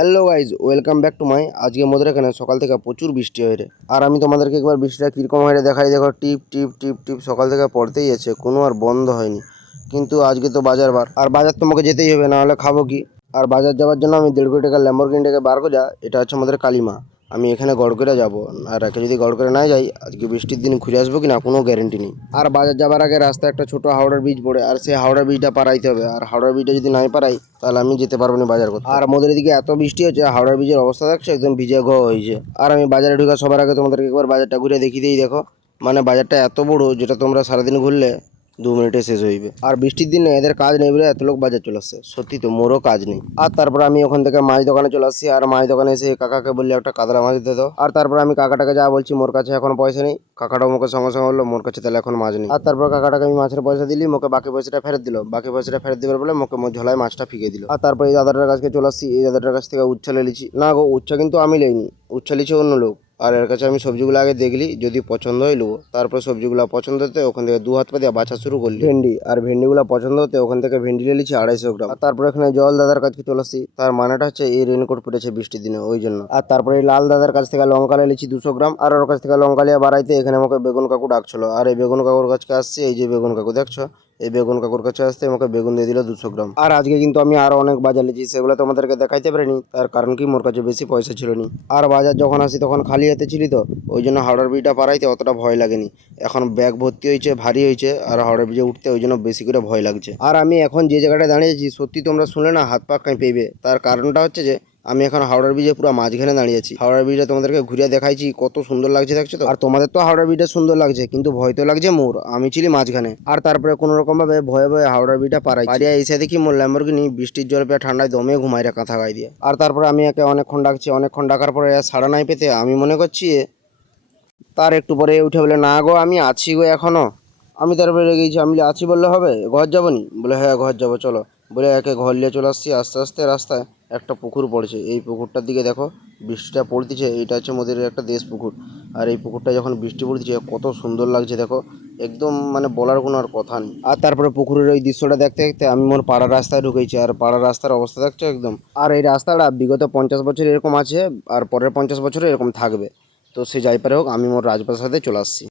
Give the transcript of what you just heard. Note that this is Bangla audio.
Hello guys, welcome back to my. আজকে আমাদের এখানে সকাল থেকে প্রচুর বৃষ্টি হয়ে আর আমি তোমাদেরকে একবার বৃষ্টিটা কীরকম হয়ে দেখাই। দেখো, টিপ টিপ টিপ টিপ সকাল থেকে পড়তেই আছে, কোনো আর বন্ধ হয়নি। কিন্তু আজকে তো বাজার বার, আর বাজার তোমাকে যেতেই হবে, না হলে খাবো কি। আর বাজার যাওয়ার জন্য আমি 1.5 কোটি টাকার ল্যাম্বরগিনিটাকে বার করে এটা হচ্ছে আমাদের কালিমা। আমি এখানে গড়করে যাব, আর একে যদি গড়করে না যাই, আজকে বৃষ্টির দিন ঘুরে আসবো কি না কোনো গ্যারেন্টি নেই। আর বাজার যাবার আগে রাস্তায় একটা ছোট হাওড়ার ব্রিজ পড়ে, আর সেই হাওড়ার ব্রিজটা পারাইতে হবে। আর হাওড়ার ব্রিজটা যদি নাই পারাই, তাহলে আমি যেতে পারবো না বাজার করতে। আর আমাদের এদিকে এত বৃষ্টি হচ্ছে, হাওড়ার ব্রিজের অবস্থা দেখছো, একদম ভিজে হয়েছে। আর আমি বাজারে ঢুকা সবার আগে তোমাদেরকে একবার বাজারটা ঘুরে দেখিয়ে দিই। দেখো, মানে বাজারটা এত বড়, যেটা তোমরা সারাদিন ঘুরলে 2 মিনিটে শেষ হইবে। আর বৃষ্টির দিনে এদের কাজ নেই বলে এত লোক বাজার চলে আসছে। সত্যি তো, মোরও কাজ নেই। আর তারপর আমি ওখান থেকে মাছ দোকানে চলে আসছি, আর মাছ দোকানে এসে কাকাকে বললি একটা কাতলা মাছ দিয়ে দাও। আর তারপর আমি কাকাটাকে যা বলছি, মোর কাছে এখন পয়সা নেই। কাকাটাও মুখে সঙ্গে সঙ্গে বললো, মোর কাছে তাহলে এখন মাছ নেই। আর তারপর কাকাটাকে আমি মাছের পয়সা দিলি, মুখে বাকি পয়সাটা ফেরত দিল। বাকি পয়সাটা ফেরত দেবার বলে মুখে মোর ঝোলায় মাছটা ফিকে দিল। আর তারপর এই দাদাটার কাছে চলে আসছি। এই দাদাটার কাছ থেকে উচ্ছা লিছি। না গো, উচ্ছা কিন্তু আমি লেইনি, উচ্ছা লিছে অন্য লোক। আর এর কাছে আমি সবজিগুলো আগে দেখলি, যদি পছন্দ হয় নেবো। তারপর সবজিগুলো পছন্দ হতে ওখান থেকে 2 হাত পা দিয়ে বাছা শুরু করলি ভেন্ডি। আর ভেন্ডিগুলো পছন্দ হতে ওখান থেকে ভেন্ডি নিয়ে নিচ্ছি 250 গ্রাম। আর তারপর এখানে জল দাদার কাছে চলে আসছি। তার মানেটা হচ্ছে এই রেনকোট পড়েছে বৃষ্টির দিনে, ওই জন্য। আর তারপরে এই লাল দাদার কাছ থেকে লঙ্কা নিয়েছি 200 গ্রাম। আর ওর কাছ থেকে লঙ্কা লিয়ে বাড়াইতে এখানে আমাকে বেগুন কাকু ডাকছিল। আর এই বেগুন কাকুর কাছে আসছে, এই যে বেগুন কাকু দেখছো, এই বেগুন কাকুর কাছে আসতে আমাকে বেগুন দিয়ে দিল 200 গ্রাম। আর আজকে কিন্তু আমি আরো অনেক বাজার লিছি, সেগুলো তোমাদেরকে দেখাইতে পারিনি, তার কারণ কি, মোর কাছে বেশি পয়সা ছিল নি। আর বাজার যখন আসি তখন খালি হাতে ছিলি তো, ওই জন্য হাওড়ার ব্রিজটা পারাইতে অতটা ভয় লাগেনি। এখন ব্যাগ ভর্তি হয়েছে, ভারী হয়েছে, আর হাওড়ার ব্রিজে উঠতে ওই জন্য বেশি করে ভয় লাগছে। আর আমি এখন যে জায়গাটায় দাঁড়িয়েছি, সত্যি তোমরা শুনলে না হাত পা কাঁপবে। তার কারণটা হচ্ছে যে আমি এখন হাওড়ার ব্রিজে পুরো মাঝখানে দাঁড়িয়েছি। হাওড়ার ব্রিজটা তোমাদেরকে ঘুরিয়ে দেখাইছি, কত সুন্দর লাগছে দেখছো তো। আর তোমাদের তো হাওড়ার ব্রিজটা সুন্দর লাগছে, কিন্তু ভয় তো লাগছে মোর, আমি ছিলি মাঝখানে। আর তারপরে কোনো রকম ভাবে ভয়ে ভয়ে হাওড়ার ব্রিজটা পারিয়া এসে দেখি মোর ল্যাম্বরগিনি বৃষ্টির জল পেয়ে ঠান্ডায় দমে ঘুমাই রে কাঁথা গায়ে দিয়ে। আর তারপরে আমি একে অনেকক্ষণ ডাকছি, অনেকক্ষণ ডাকার পরে সাড়া নাই পেতে আমি মনে করছি তার একটু পরে উঠে বলে, না গো আমি আছি গো এখনো। আমি তারপরে রেগে গেছি, আমি বলি আছি বললে হবে, ঘর যাবো নি? বলে হ্যাঁ ঘর যাবো চলো। বলে একে ঘর নিয়ে চলে আসছি। আস্তে আস্তে রাস্তায় একটা পুকুর পড়েছে, এই পুকুরটার দিকে দেখো, বৃষ্টিটা পড়তেছে। এটা হচ্ছে আমাদের একটা দেশ পুকুর। আর এই পুকুরটা যখন বৃষ্টি পড়তেছে কত সুন্দর লাগছে দেখো, একদম মানে বলার কোনো আর কথা নেই। আর তারপরে পুকুরের ওই দৃশ্যটা দেখতে দেখতে আমি মোর পাড়ার রাস্তায় ঢুকেছি। আর পাড়ার রাস্তার অবস্থা দেখছো একদম। আর এই রাস্তাটা বিগত 50 বছর এরকম আছে, আর পরের 50 বছরে এরকম থাকবে। তো সে যাই পারে হোক, আমি মোর রাজপ্রাসাদে চলে আসছি।